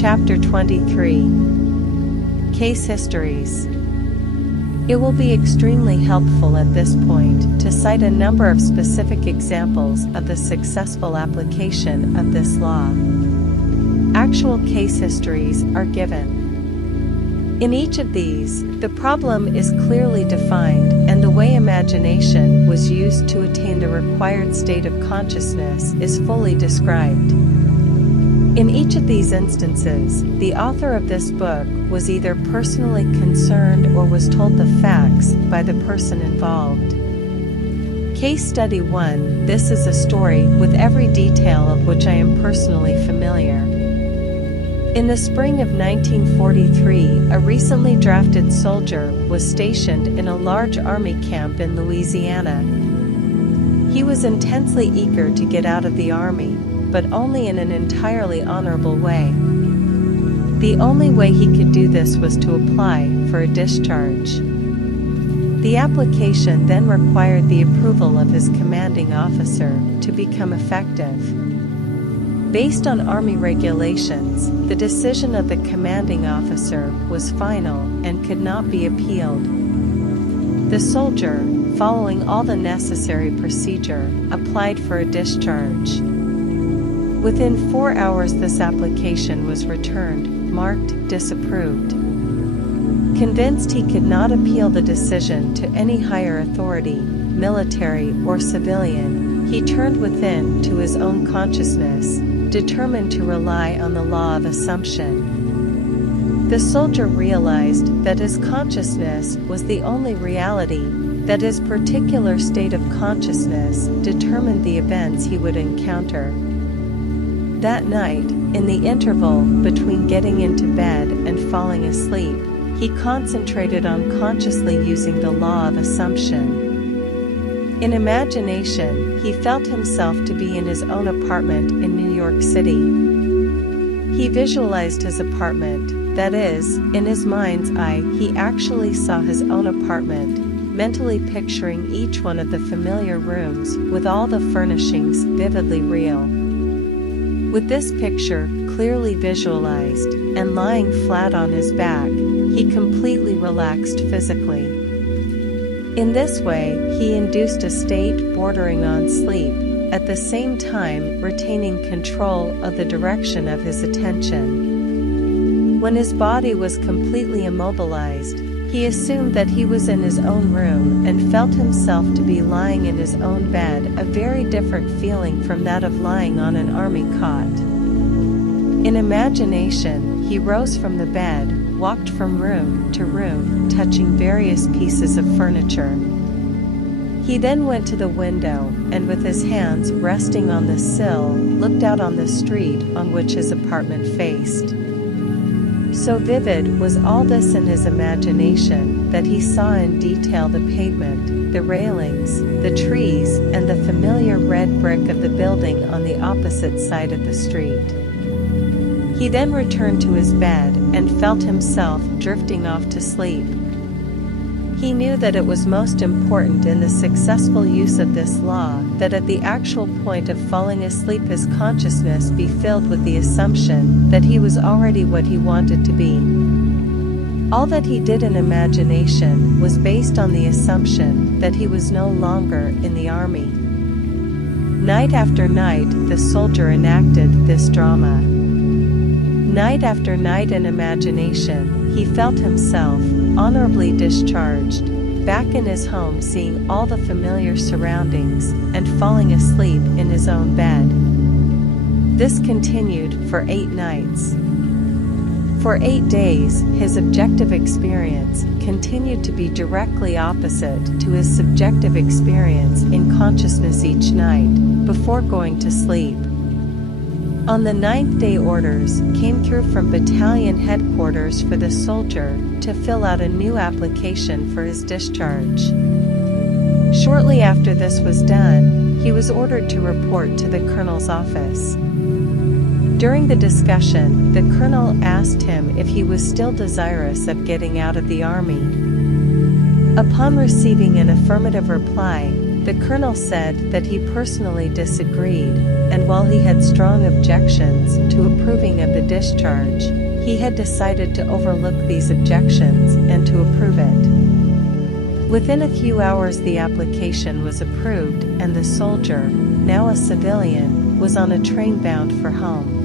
Chapter 23. Case Histories. It will be extremely helpful at this point to cite a number of specific examples of the successful application of this law. Actual case histories are given. In each of these, the problem is clearly defined and the way imagination was used to attain the required state of consciousness is fully described. In each of these instances, the author of this book was either personally concerned or was told the facts by the person involved. Case Study 1. This is a story with every detail of which I am personally familiar. In the spring of 1943, a recently drafted soldier was stationed in a large army camp in Louisiana. He was intensely eager to get out of the army, but only in an entirely honorable way. The only way he could do this was to apply for a discharge. The application then required the approval of his commanding officer to become effective. Based on Army regulations, the decision of the commanding officer was final and could not be appealed. The soldier, following all the necessary procedure, applied for a discharge. Within 4 hours this application was returned, marked disapproved. Convinced he could not appeal the decision to any higher authority, military or civilian, he turned within to his own consciousness, determined to rely on the law of assumption. The soldier realized that his consciousness was the only reality, that his particular state of consciousness determined the events he would encounter. That night, in the interval between getting into bed and falling asleep, he concentrated on consciously using the law of assumption. In imagination, he felt himself to be in his own apartment in New York City. He visualized his apartment, that is, in his mind's eye, he actually saw his own apartment, mentally picturing each one of the familiar rooms with all the furnishings vividly real. With this picture clearly visualized, and lying flat on his back, he completely relaxed physically. In this way, he induced a state bordering on sleep, at the same time retaining control of the direction of his attention. When his body was completely immobilized, he assumed that he was in his own room and felt himself to be lying in his own bed, a very different feeling from that of lying on an army cot. In imagination, he rose from the bed, walked from room to room, touching various pieces of furniture. He then went to the window, and with his hands resting on the sill, looked out on the street on which his apartment faced. So vivid was all this in his imagination that he saw in detail the pavement, the railings, the trees, and the familiar red brick of the building on the opposite side of the street. He then returned to his bed and felt himself drifting off to sleep. He knew that it was most important in the successful use of this law that at the actual point of falling asleep his consciousness be filled with the assumption that he was already what he wanted to be. All that he did in imagination was based on the assumption that he was no longer in the army. Night after night, the soldier enacted this drama. Night after night in imagination, he felt himself, honorably discharged, back in his home seeing all the familiar surroundings, and falling asleep in his own bed. This continued for 8 nights. For 8 days, his objective experience continued to be directly opposite to his subjective experience in consciousness each night, before going to sleep. On the 9th day, orders came through from battalion headquarters for the soldier to fill out a new application for his discharge. Shortly after this was done, he was ordered to report to the colonel's office. During the discussion, the colonel asked him if he was still desirous of getting out of the army. Upon receiving an affirmative reply, The colonel said that he personally disagreed, and while he had strong objections to approving of the discharge, he had decided to overlook these objections and to approve it. Within a few hours the application was approved and the soldier, now a civilian, was on a train bound for home.